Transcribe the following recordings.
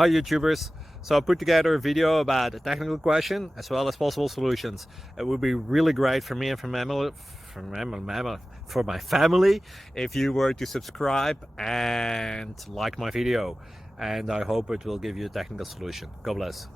Hi YouTubers! So I put together a video about a technical question as well as possible solutions. It would be really great for me and for my family if you were to subscribe and like my video, and I hope it will give you a technical solution. God bless.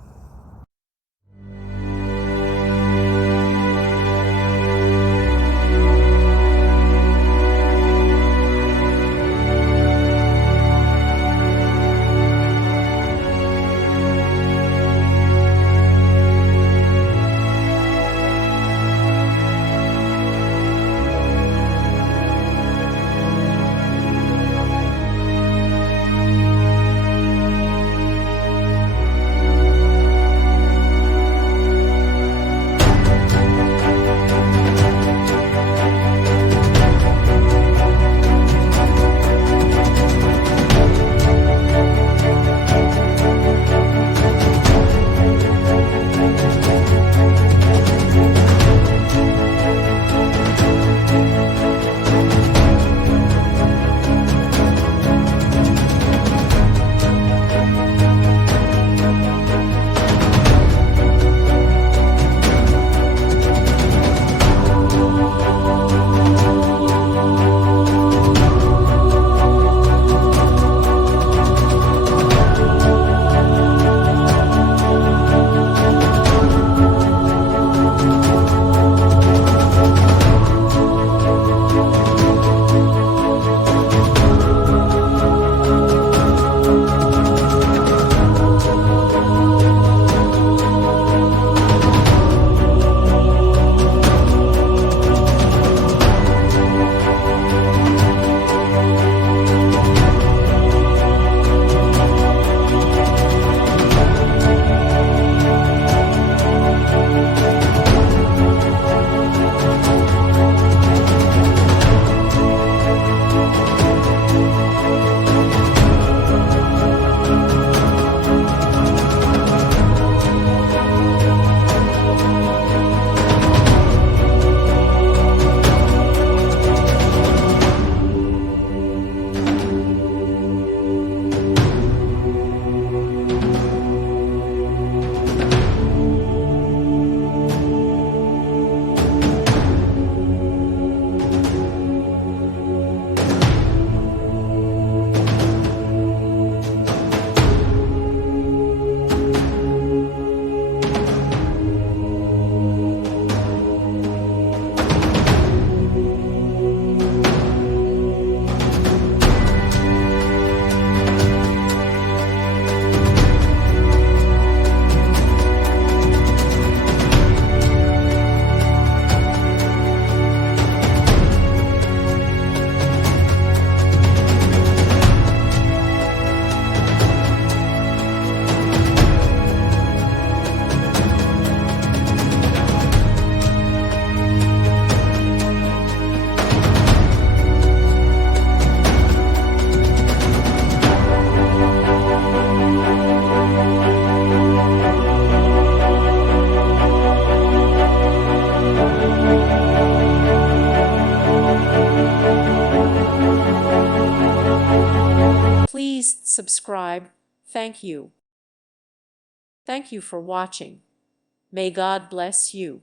Please subscribe. Thank you. Thank you for watching. May God bless you.